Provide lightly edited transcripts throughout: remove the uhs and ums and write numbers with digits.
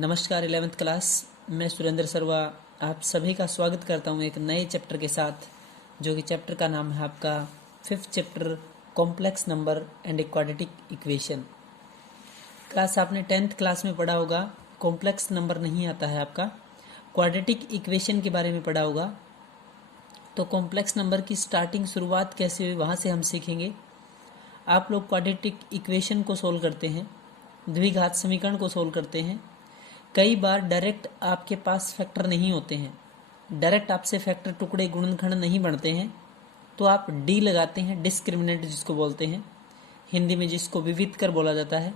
नमस्कार 11th class. मैं सुरेंद्र सर्वा आप सभी का स्वागत करता हूं एक नए चैप्टर के साथ, जो कि चैप्टर का नाम है आपका 5th chapter complex number and quadratic equation. Class आपने 10th क्लास में पढ़ा होगा, कॉम्प्लेक्स नंबर नहीं आता है आपका, क्वाड्रेटिक इक्वेशन के बारे में पढ़ा होगा। तो कॉम्प्लेक्स नंबर की स्टार्टिंग शुरुआत कैसे हुई वहाँ से हम सीखेंगे। आप लोग क्वाड्रेटिक इक्वेशन को सोल्व करते हैं, द्विघात समीकरण को सोल्व करते हैं। कई बार डायरेक्ट आपके पास फैक्टर नहीं होते हैं, डायरेक्ट आपसे फैक्टर टुकड़े गुणनखंड नहीं बनते हैं, तो आप डी लगाते हैं, डिस्क्रिमिनेंट जिसको बोलते हैं, हिंदी में जिसको विविध कर बोला जाता है।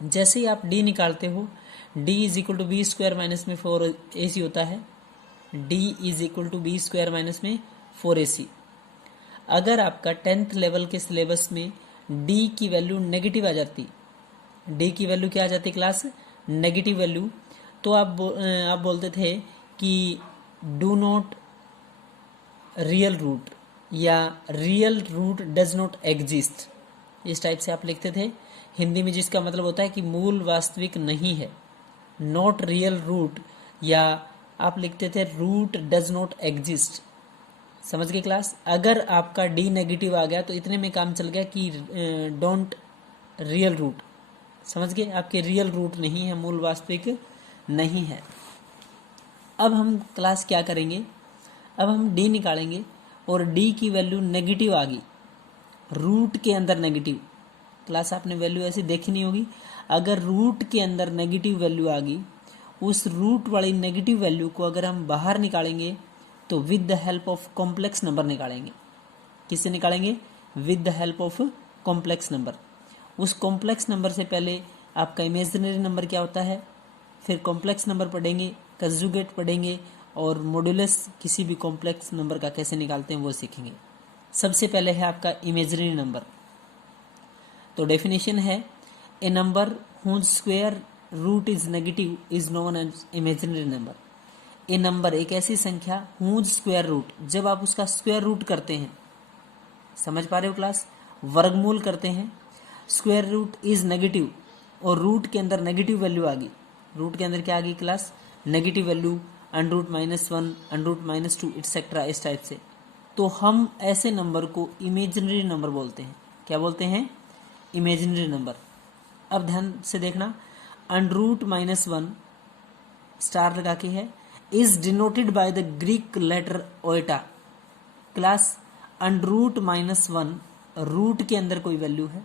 जैसे ही आप डी निकालते हो, D is equal to B square minus में 4ac होता है। D is equal to B square minus में 4ac। अगर आपका 10th लेवल के सिलेबस में डी की वैल्यू नेगेटिव आ जाती, डी की वैल्यू क्या आ जाती क्लास, नेगेटिव वैल्यू, तो आप बोलते थे कि डू नॉट रियल रूट या real root does not exist, इस टाइप से आप लिखते थे हिंदी में, जिसका मतलब होता है कि मूल वास्तविक नहीं है। नॉट रियल रूट, या आप लिखते थे रूट डज नॉट एग्जिस्ट। समझ गए क्लास। अगर आपका डी नेगेटिव आ गया तो इतने में काम चल गया कि डोंट रियल रूट, समझ गए, आपके रियल रूट नहीं है, मूल वास्तविक नहीं है। अब हम क्लास क्या करेंगे, अब हम डी निकालेंगे और डी की वैल्यू नेगेटिव आ गई, रूट के अंदर नेगेटिव। क्लास आपने वैल्यू ऐसी देखी नहीं होगी। अगर रूट के अंदर नेगेटिव वैल्यू आ गई, उस रूट वाली नेगेटिव वैल्यू को अगर हम बाहर निकालेंगे तो with the help of complex number निकालेंगे। किससे निकालेंगे, with the help of complex number. उस कॉम्प्लेक्स नंबर से पहले आपका इमेजिनरी नंबर क्या होता है, फिर कॉम्प्लेक्स नंबर पढ़ेंगे, कंजुगेट पढ़ेंगे, और मॉड्यूलस किसी भी कॉम्प्लेक्स नंबर का कैसे निकालते हैं वो सीखेंगे। सबसे पहले है आपका इमेजिनरी नंबर। तो डेफिनेशन है, a number whose square root is negative is known as imaginary number. A number एक ऐसी संख्या हुज स्क्वायर रूट, जब आप उसका स्क्वायर रूट करते हैं, समझ पा रहे हो क्लास, वर्गमूल करते हैं, स्क्वायर रूट इज नेगेटिव और रूट के अंदर नेगेटिव वैल्यू आ गई, रूट के अंदर क्या आ गई क्लास, नेगेटिव वैल्यू, √-1, √-2 एटसेट्रा, इस टाइप से, तो हम ऐसे नंबर को इमेजिनरी नंबर बोलते हैं। क्या बोलते हैं, इमेजिनरी नंबर। अब ध्यान से देखना, √-1 स्टार लगा के है, is denoted by the Greek letter iota. Class √-1 root के अंदर कोई वैल्यू है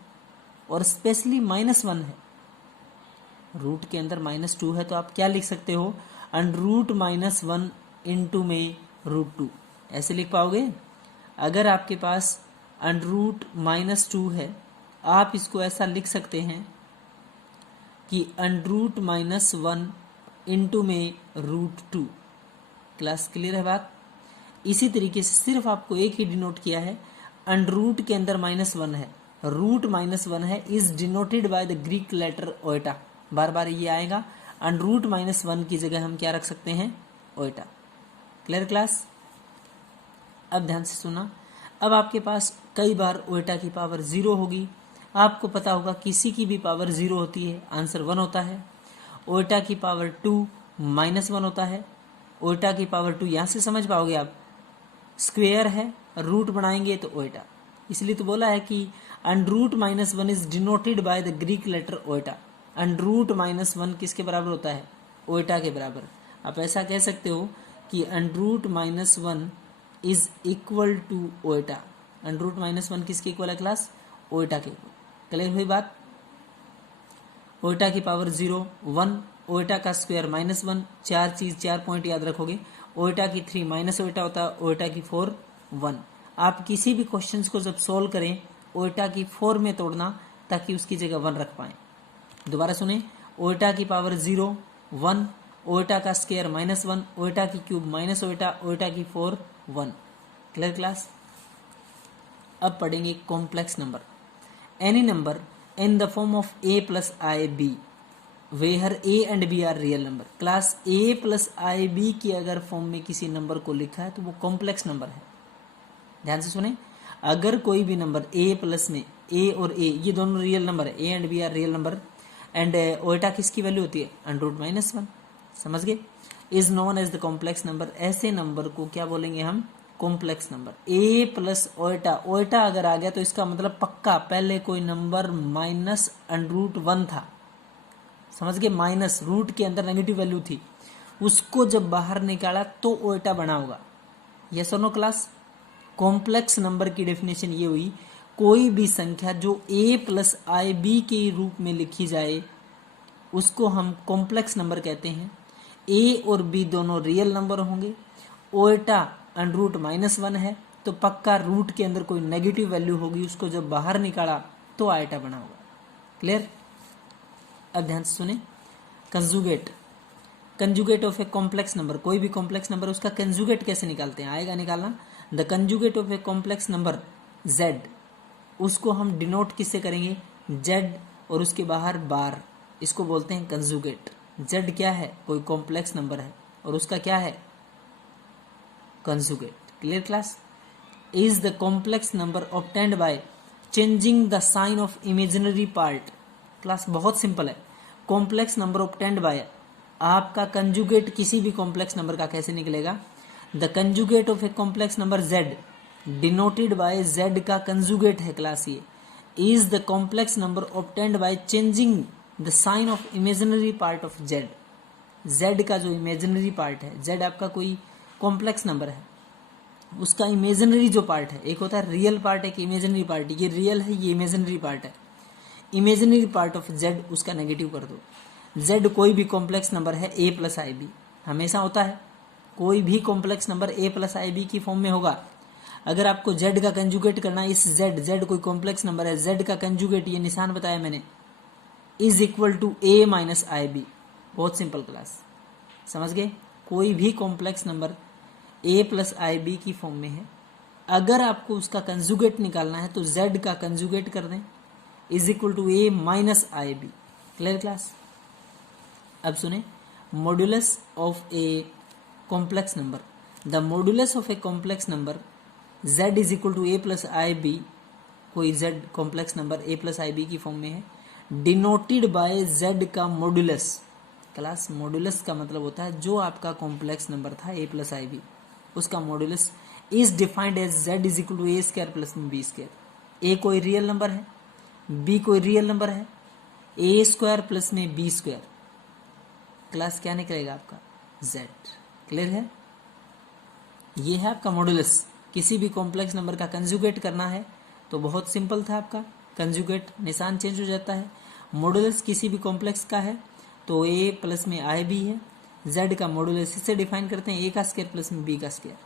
और स्पेशली -1 है, रूट के अंदर -2 है, तो आप क्या लिख सकते हो, √-1 इंटू में √2, ऐसे लिख पाओगे। अगर आपके पास √-2 है, आप इसको ऐसा लिख सकते हैं कि √-1 इंटू में √2। क्लास क्लियर है बात। इसी तरीके से सिर्फ आपको एक ही डिनोट किया है, √, के अंदर -1 है, √-1 है, is denoted by the Greek letter iota. बार बार ये आएगा, √-1 की जगह हम क्या रख सकते हैं, ओएटा। Clear class. अब ध्यान से सुना, अब आपके पास कई बार ओएटा की पावर 0 होगी। आपको पता होगा किसी की भी पावर 0 होती है, आंसर 1 होता है। ओएटा की पावर 2 -1 होता है। ओएटा की पावर 2 यहाँ से समझ पाओगे आप, स्क्वेयर है, रूट बनाएंगे तो ओएटा, इसलिए तो बोला है कि √-1 is denoted by the Greek letter iota. √-1 किसके बराबर होता है, ओएटा के बराबर। आप ऐसा कह सकते हो कि √-1 इज इक्वल टू ओएटा। √-1 किसके इक्वल है क्लास, ओएटा के इक्वल। क्लियर हुई बात। ओएटा की पावर 0 1, ओएटा का स्क्वायर -1, चार पॉइंट याद रखोगे। ओएटा की 3 माइनस ओएटा होता है, ओएटा की 4 1। आप किसी भी क्वेश्चंस को जब सोल्व करें, ओएटा की 4 में तोड़ना ताकि उसकी जगह 1 रख पाए। दोबारा सुने, ओएटा की पावर 0 1, ओएटा का स्क्वायर -1, ओएटा की क्यूब माइनस ओएटा, ओएटा की 4 1। Clear class. अब पढ़ेंगे complex number. Any number in the form of a plus ib where a and b are real number। Class a plus ib की अगर फॉर्म में किसी नंबर को लिखा है तो वो कॉम्प्लेक्स नंबर है। ध्यान से सुने, अगर कोई भी नंबर a प्लस में a और a, ये दोनों रियल नंबर है, a and b are real number, and iota किसकी वैल्यू होती है √-1, समझ गए। Is known as the complex number, ऐसे नंबर को क्या बोलेंगे हम complex number. a plus iota, iota अगर आ गया तो इसका मतलब पक्का पहले कोई नंबर -√1 था, समझ गए, माइनस रूट के अंदर नेगेटिव वैल्यू थी, उसको जब बाहर निकाला तो ओएटा बना होगा। यस और नो क्लास। कॉम्प्लेक्स नंबर की डेफिनेशन ये हुई कोई भी संख्या जो a प्लस आई बी के रूप में लिखी जाए उसको हम कॉम्प्लेक्स नंबर कहते हैं। a और b दोनों रियल नंबर होंगे, ओएटा √-1 है तो पक्का रूट के अंदर कोई नेगेटिव वैल्यू होगी, उसको जब बाहर निकाला तो आयटा बना होगा। क्लियर। अब ध्यान से सुने, conjugate, conjugate of a complex number, कोई भी कॉम्प्लेक्स नंबर उसका कंजुगेट कैसे निकालते हैं, आएगा निकालना। The conjugate of a complex number z, उसको हम डिनोट किससे करेंगे z और उसके बाहर बार, इसको बोलते हैं कंजुगेट। z क्या है, कोई कॉम्प्लेक्स नंबर है और उसका क्या है conjugate. Clear class. Is the complex number obtained by changing the sign of imaginary part. Class बहुत सिंपल है, कॉम्प्लेक्स नंबर ऑब्टेन्ड बाय, आपका कंजुगेट किसी भी कॉम्प्लेक्स नंबर का कैसे निकलेगा, the conjugate of a complex number z denoted by z का conjugate है क्लास ये, is the complex number obtained by changing the sign of imaginary part of z। z का जो इमेजिनरी पार्ट है, z आपका कोई कॉम्प्लेक्स नंबर है, उसका इमेजिनरी जो पार्ट है, एक होता है रियल पार्ट एक इमेजिनरी पार्ट, ये रियल है ये इमेजिनरी पार्ट है, इमेजिनरी पार्ट ऑफ z उसका नेगेटिव कर दो। z कोई भी कॉम्प्लेक्स नंबर है a प्लस आई बी, हमेशा होता है, कोई भी complex number a plus I B की फॉर्म में होगा। अगर आपको z का कंजुगेट करना है, इस z कोई कॉम्प्लेक्स नंबर है, z का कंजुगेट ये निशान बताया मैंने, is equal to a minus I B. बहुत सिंपल क्लास, समझ गए। कोई भी complex number a plus I B की फॉर्म में है, अगर आपको उसका कंजुगेट निकालना है तो z का कंजुगेट कर दें, is equal to a minus I B. Clear class. अब सुने, modulus of a complex number, the modulus of a complex number z is equal to a plus I B, कोई z complex number a plus I B की form में है, denoted by z का modulus. Class modulus का मतलब होता है जो आपका कॉम्प्लेक्स नंबर था a प्लस आई बी, उसका modulus is defined as z is equal to A square plus B square. a कोई रियल नंबर है, b कोई रियल नंबर है, a स्क्वायर प्लस में b स्क्वायर, क्लास क्या निकलेगा आपका z। क्लियर है, ये है आपका मॉड्यूलस। किसी भी कॉम्प्लेक्स नंबर का कंजुगेट करना है तो बहुत सिंपल था, आपका कंजुगेट निशान चेंज हो जाता है। मॉड्यूलस किसी भी कॉम्प्लेक्स का है तो a प्लस में आई बी है, z का मॉड्यूलस इससे डिफाइन करते हैं a का स्क्वायर प्लस में b का square.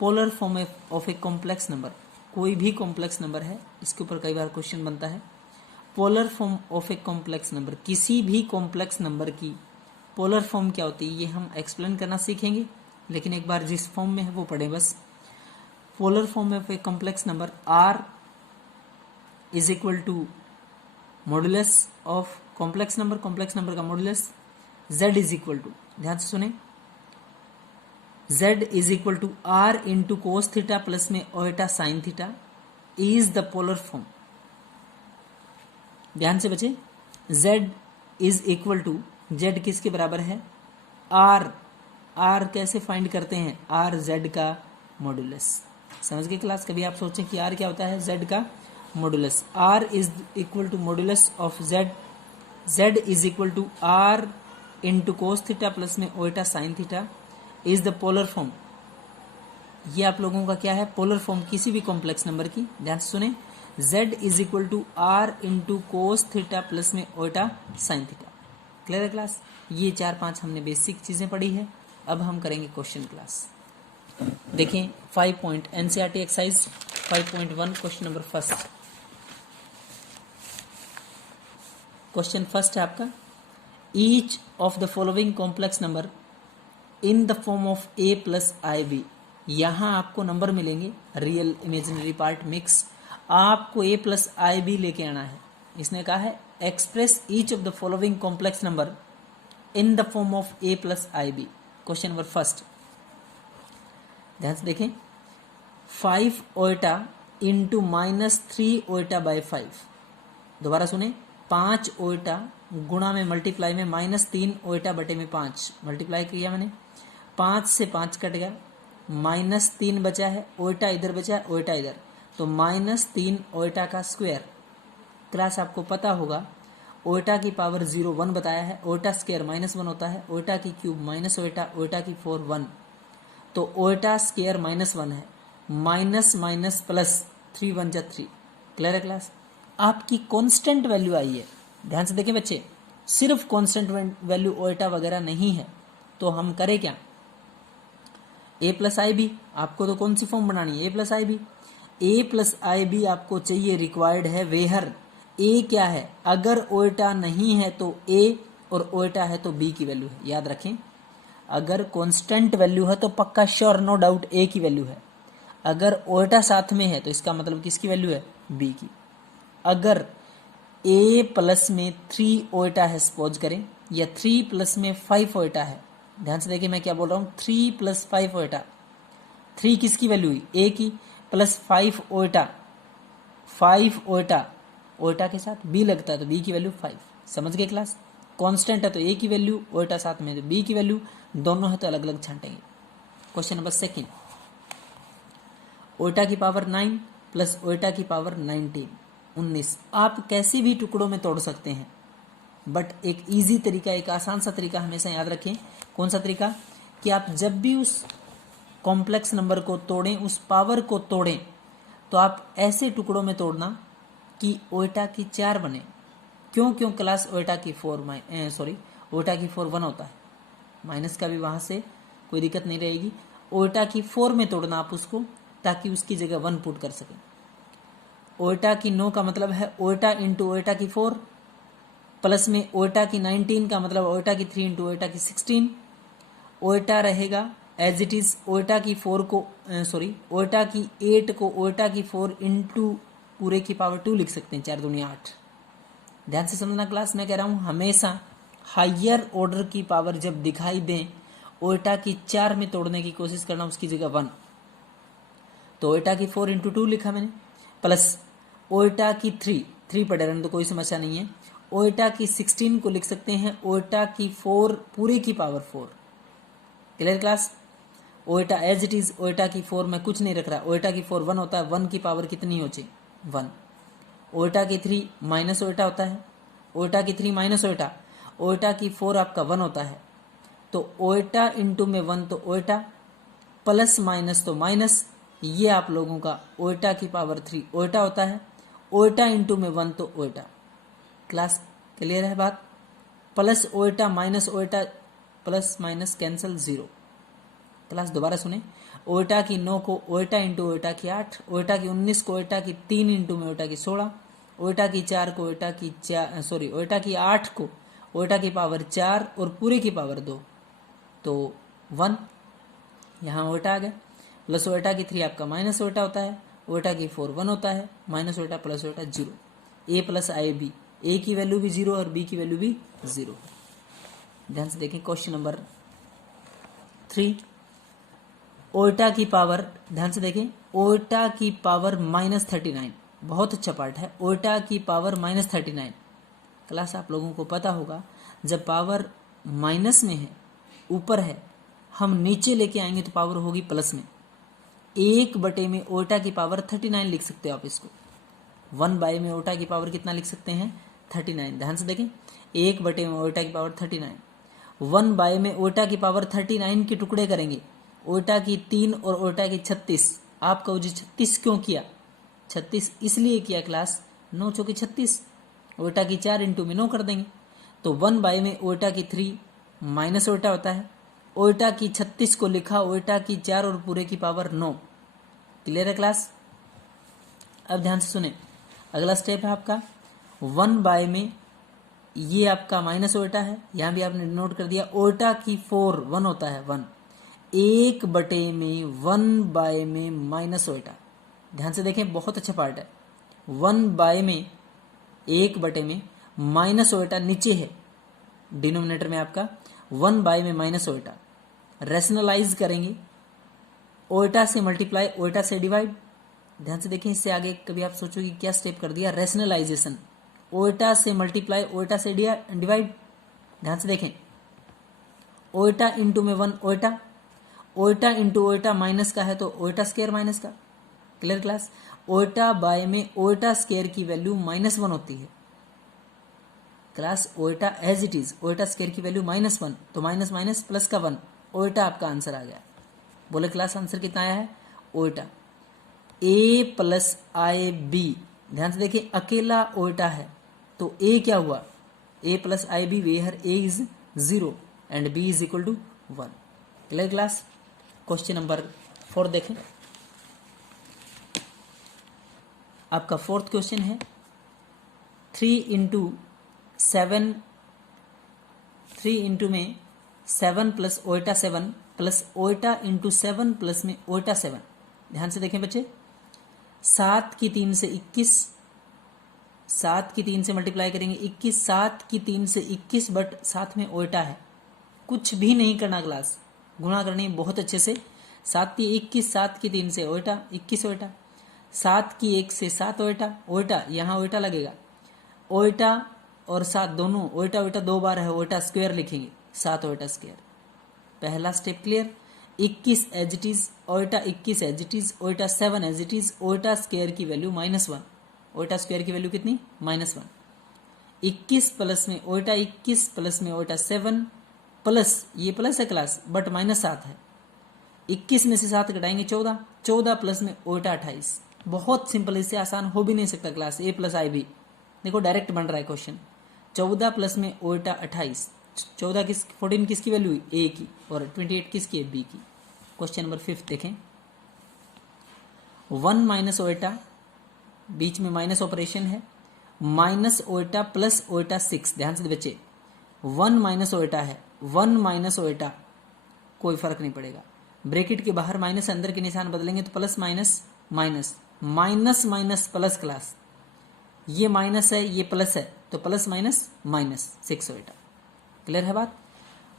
Polar form of a complex number, कोई भी कॉम्प्लेक्स नंबर है, इसके ऊपर कई बार क्वेश्चन बनता है। Polar form of a complex number, किसी भी कॉम्प्लेक्स नंबर की पोलर फॉर्म क्या होती है ये हम एक्सप्लेन करना सीखेंगे, लेकिन एक बार जिस फॉर्म में है वो पढ़े बस। Polar form of a complex number r is equal to modulus of complex number, complex number का modulus, z is equal to, ध्यान से सुने, z is equal to r into cos theta plus में iota sine theta is the polar form. ध्यान से बचे, z is equal to, z किसके बराबर है r कैसे फाइंड करते हैं, r z का मॉड्यूलस। समझ गए क्लास। कभी आप सोचें कि r क्या होता है, z का modulus. r is equal to modulus of z, z is equal to r into cos theta plus में iota sine theta is the polar form. ये आप लोगों का क्या है, पोलर फॉर्म किसी भी कॉम्प्लेक्स नंबर की। ध्यान से सुने, z is equal to r into cos theta plus में ओएटा साइन थीटा। क्लियर है क्लास। ये 4-5 हमने बेसिक चीजें पढ़ी है। अब हम करेंगे क्वेश्चन क्लास। देखें 5 point NCERT exercise 5.1 question number first. Question first है आपका, each of the following complex number in the form of a plus I b. यहाँ आपको नंबर मिलेंगे रियल इमेजिनरी पार्ट मिक्स, आपको a प्लस आई बी लेके आना है। इसने कहा है express each of the following complex number in the form of a plus I b. Question number first, ध्यान से देखें, 5 ओएटा इंटू -3 ओएटा बाई 5। दोबारा सुने, 5 ओइटा गुणा में मल्टीप्लाई में -3 ओइटा बटे में 5 मल्टीप्लाई किया मैंने, 5 से 5 कट गया, -3 बचा है, ओइटा इधर बचा है, ओइटा इधर, तो -3 ओइटा का स्क्वायर। क्लास आपको पता होगा ओइटा की पावर 0 1 बताया है, ओइटा स्क्वायर -1 होता है, ओइटा की क्यूब माइनस ओइटा, ओइटा की 4 1, तो ओइटा स्क्वायर -1 है, माइनस माइनस प्लस 3 1 जा 3। क्लियर है क्लास? आपकी कांस्टेंट वैल्यू आई है, ध्यान से देखें बच्चे, सिर्फ कांस्टेंट वैल्यू ओइटा वगैरह नहीं है, तो हम करें क्या, a प्लस आई बी, आपको तो कौन सी फॉर्म बनानी है, a plus I B, a plus I B आपको चाहिए, रिक्वायर्ड है, वेहर a क्या है, अगर ओइटा नहीं है तो a और ओइटा है तो b की वैल्यू है, याद रखें, अगर कांस्टेंट वैल्यू है तो पक्का श्योर नो डाउट a की वैल्यू है, अगर ओइटा साथ में है तो इसका मतलब किसकी वैल्यू है, b की। अगर a प्लस में 3 ओइटा है सपोज करें, या 3 प्लस में 5 ओइटा है, ध्यान से देखिए मैं क्या बोल रहा हूँ, 3 प्लस 5 ओइटा, 3 किसकी वैल्यू हुई, a की, प्लस 5 ओइटा, 5 ओइटा, ओइटा के साथ b लगता है तो b की वैल्यू 5। समझ गए क्लास? कांस्टेंट है तो a की वैल्यू, ओइटा साथ में तो b की वैल्यू, दोनों है तो अलग अलग छांटेंगे। क्वेश्चन नंबर 2, ओइटा की पावर 9 प्लस ओइटा की पावर 19। आप कैसे भी टुकड़ों में तोड़ सकते हैं, बट एक इजी तरीका, एक आसान सा तरीका हमेशा याद रखें। कौन सा तरीका? कि आप जब भी उस कॉम्प्लेक्स नंबर को तोड़ें, उस पावर को तोड़ें, तो आप ऐसे टुकड़ों में तोड़ना कि ओइटा की 4 बने। क्यों क्यों क्लास? ओइटा की 4 1 होता है, माइनस का भी वहां से कोई दिक्कत नहीं रहेगी। ओइटा की 4 में तोड़ना आप उसको, ताकि उसकी जगह 1 पुट कर सकें। ओइटा की 9 का मतलब है ओइटा इंटू ओइटा की 4, प्लस में ओइटा की 19 का मतलब ओइटा की 3 इंटू ओइटा की 16। ओइटा रहेगा एज इट इज, ओइटा की 4 को ओइटा की 8 को ओइटा की 4 इंटू पूरे की पावर 2 लिख सकते हैं, 4 दूनी 8। ध्यान से समझना क्लास, मैं कह रहा हूं हमेशा हायर ऑर्डर की पावर जब दिखाई दें, ओइटा की 4 में तोड़ने की कोशिश करना, उसकी जगह 1। तो ओइटा की 4 इंटू 2 लिखा मैंने, प्लस ओइटा की 3 पढ़े रहने तो कोई समस्या नहीं है। ओइटा की 16 को लिख सकते हैं ओइटा की 4 पूरे की power 4। Clear class? Iota as it is, iota की 4 में कुछ नहीं रख रहा, ओइटा की 4 1 होता है, 1 की पावर कितनी हो चाहिए, 1। ओइटा की 3 माइनस ओइटा होता है, ओइटा की 3 माइनस ओइटा, ओइटा की 4 आपका 1 होता है, तो ओइटा इंटू में 1 तो ओइटा, प्लस माइनस तो माइनस, ये आप लोगों का ओइटा की पावर 3 ओइटा होता है, ओइटा इंटू में 1 तो ओइटा। क्लास क्लियर है बात? Plus Oita minus iota, plus minus cancel 0। Class दोबारा सुने, ओइटा की 9 को ओइटा इंटू ओइटा की 8, ओइटा की 19 को ओइटा की 3 इंटू में ओइटा की 16, ओइटा की 4 को ओइटा की ओइटा की 8 को ओइटा की पावर 4 और पूरे की पावर 2 तो 1, यहाँ ओइटा आ गया, प्लस ओइटा की 3 आपका माइनस ओइटा होता है, ओइटा की 4 1 होता है, minus iota plus iota 0। a plus I b, a की वैल्यू भी 0 और बी की वैल्यू भी 0। ध्यान से देखें क्वेश्चन नंबर 3, ओइटा की पावर, ध्यान से देखें, ओइटा की पावर -39, बहुत अच्छा पार्ट है, ओइटा की पावर -39। क्लास आप लोगों को पता होगा जब पावर माइनस में है, ऊपर है, हम नीचे लेके आएंगे तो पावर होगी प्लस में। 1 बटे में ओइटा की पावर 39 लिख सकते हो आप इसको, 1 बाय में ओइटा की पावर कितना लिख सकते हैं, 39। ध्यान से देखें, 1 बटे में ओइटा की पावर 39, 1 बाय में ओइटा की पावर 39 के टुकड़े करेंगे, ओइटा की 3 और ओइटा की 36। आप कहो जी 36 क्यों किया? 36 इसलिए किया क्लास, 9 चौके 36, ओइटा की 4 इंटू में 9 कर देंगे, तो 1 बाय में ओइटा की 3 माइनस ओइटा होता है, ओइटा की 36 को लिखा ओइटा की 4 और पूरे की पावर 9। क्लियर है क्लास? अब ध्यान से सुने, अगला स्टेप है आपका 1 बाय में, ये आपका माइनस ओइटा है, यहां भी आपने नोट कर दिया, ओइटा की 4 1 होता है 1, 1 बटे में 1 बाय में माइनस ओइटा। ध्यान से देखें, बहुत अच्छा पार्ट है, 1 बाय में 1 बटे में माइनस ओइटा नीचे है, डिनोमिनेटर में आपका 1 बाय में माइनस ओइटा। रेशनलाइज करेंगे, ओइटा से मल्टीप्लाई, ओइटा से डिवाइड। ध्यान से देखें, इससे आगे कभी आप सोचोगे क्या स्टेप कर दिया, रेशनलाइजेशन। ओएटा से मल्टीप्लाई, ओएटा से डिवाइड। ध्यान से देखें, ओएटा इंटू में 1 ओएटा, ओएटा इंटू ओएटा माइनस का है तो ओएटा स्क्वायर माइनस का। Clear class? ओएटा बाय में ओएटा स्क्वायर की वैल्यू -1 होती है class. Iota as it is, iota square की वैल्यू -1, तो माइनस माइनस प्लस का 1, ओएटा आपका आंसर आ गया। बोले क्लास आंसर कितना आया है? ओएटा a प्लस आई बी। ध्यान से देखिए, अकेला ओएटा है तो a क्या हुआ? a plus I B, where a is 0 and b is equal to 1। Clear class? Question number 4 देखें। आपका 4th क्वेश्चन है 3 इंटू में 7 प्लस ओएटा 7 प्लस ओएटा इंटू 7 प्लस में ओएटा 7। ध्यान से देखें बच्चे, 7 की 3 से 21, 7 की 3 से मल्टीप्लाई करेंगे 21, 7 की 3 से 21 बट साथ में ओएटा है। कुछ भी नहीं करना क्लास, गुणा करनी बहुत अच्छे से। 7 की 21, 7 की 3 से ओएटा 21 ओएटा, 7 की 1 से 7 ओएटा, ओएटा यहाँ ओएटा लगेगा, ओएटा और 7 दोनों ओएटा ओएटा 2 बार है, ओएटा स्क्वायर लिखेंगे 7 ओएटा स्क्वायर। पहला step clear. 21 as it is, iota 21 as it is, iota 7 as it is, iota square की वैल्यू -1, ओएटा स्क्वायर की वैल्यू कितनी? -1। 21 प्लस में ओएटा 21 प्लस में ओएटा 7 प्लस, ये प्लस है क्लास बट -7 है, 21 में से 7 घटाएंगे 14, 14 प्लस में ओएटा 28। बहुत सिंपल, इससे आसान हो भी नहीं सकता class. a plus I B, देखो डायरेक्ट बन रहा है क्वेश्चन। 14 प्लस में ओएटा 28, 14 किसकी वैल्यू हुई? a की, और 28 किसकी है? b की। क्वेश्चन नंबर 5 देखें। 1 माइनस ओएटा, बीच में माइनस ऑपरेशन है, माइनस ओएटा प्लस ओएटा 6। ध्यान से बच्चे, 1 माइनस ओएटा है, 1 माइनस ओएटा, कोई फर्क नहीं पड़ेगा। ब्रैकेट के बाहर माइनस, अंदर के निशान बदलेंगे तो plus minus minus, minus minus plus class. ये माइनस है, ये प्लस है, तो प्लस माइनस माइनस 6 ओएटा। क्लियर है बात?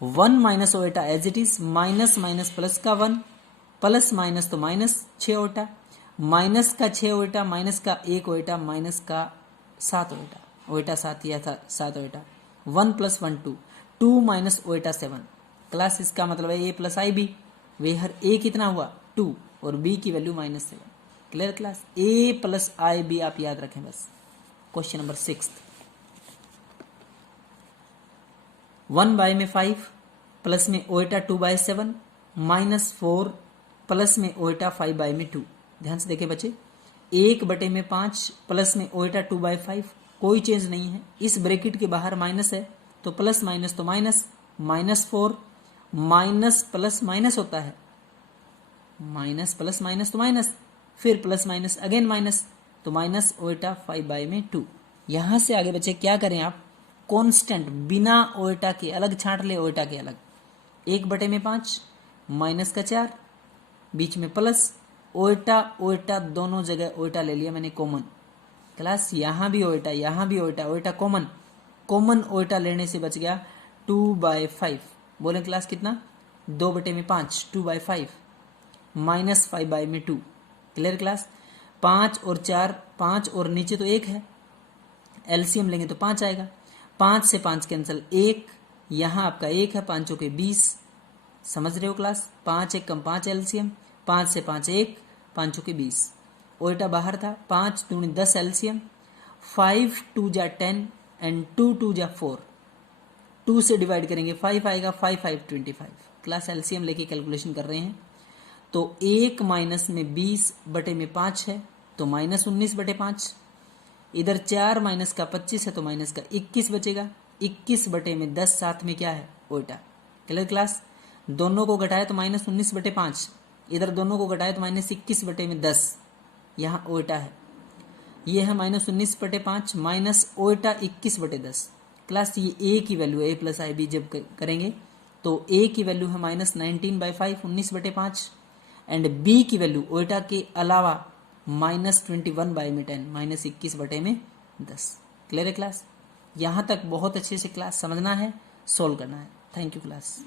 1 माइनस ओएटा as it is, minus minus plus का 1, प्लस माइनस तो माइनस 6 ओएटा, माइनस का 6 ओएटा, माइनस का 1 ओएटा, माइनस का 7 ओएटा, ओएटा 7 या था 7 iota. 1 plus 1 2, 2 minus iota 7। Class इसका मतलब है a plus I B, where a कितना हुआ? 2 और b की value -7। Clear class? a plus I B आप याद रखें बस। क्वेश्चन नंबर 6, 1 बाय में 5 प्लस में ओएटा 2 बाय 7 -4 प्लस में ओएटा 5 बाय में 2। ध्यान से देखें बच्चे, 1 बटे में 5 प्लस में ओएटा 2 बाय 5, कोई चेंज नहीं है। इस ब्रैकेट के बाहर माइनस है तो प्लस माइनस तो माइनस, -4 माइनस प्लस माइनस होता है, माइनस प्लस माइनस तो माइनस, फिर प्लस माइनस अगेन माइनस, तो माइनस ओएटा 5 बाय में 2। यहां से आगे बच्चे क्या करें आप? कांस्टेंट बिना ओएटा के अलग छांट ले, ओएटा के अलग। 1 बटे में 5 माइनस का 4, बीच में प्लस, ओएटा ओएटा दोनों जगह ओएटा ले लिया मैंने कॉमन। क्लास यहां भी ओएटा, यहां भी ओएटा, ओएटा कॉमन, कॉमन ओएटा लेने से बच गया 2 बाय 5। बोले क्लास कितना? 2 बटे में 5, 2 बाय 5 माइनस 5 बाय में 2। Clear class? 5 और 4, 5 और नीचे तो 1 है, एलसीएम लेंगे तो 5 आएगा, 5 से 5 कैंसिल, 1 यहाँ आपका 1 है, 5 के 20। समझ रहे हो क्लास? 5 1 कम 5 एलसीएम, 5 से 5 1, 5 के 20। ओएटा बाहर था, 5 दूनी 10 एलसीएम, 5 2 जा 10 एंड 2 2 जा 4, 2 से डिवाइड करेंगे 5 आएगा, 5 5 25। क्लास एलसीएम लेके कैलकुलेशन कर रहे हैं तो 1 माइनस में 20 बटे में 5 है तो -19 बटे 5, इधर 4 माइनस का 25 है तो माइनस का 21 बचेगा, 21 बटे में 10 साथ में क्या है? ओएटा। Clear class? दोनों को घटाए तो -19 बटे 5, इधर दोनों को घटाए तो -21 बटे में 10, यहाँ ओएटा है। ये है -19 बटे 5 माइनस ओएटा 21 बटे 10। क्लास ये a की वैल्यू है, a प्लस आई बी जब करेंगे तो a की वैल्यू है -19 बाई 5, 19 बटे 5, एंड b की वैल्यू ओएटा के अलावा -21 बाई में 10, -21 बटे में 10। क्लियर है क्लास? यहाँ तक बहुत अच्छे से क्लास समझना है, सोल्व करना है। Thank you class.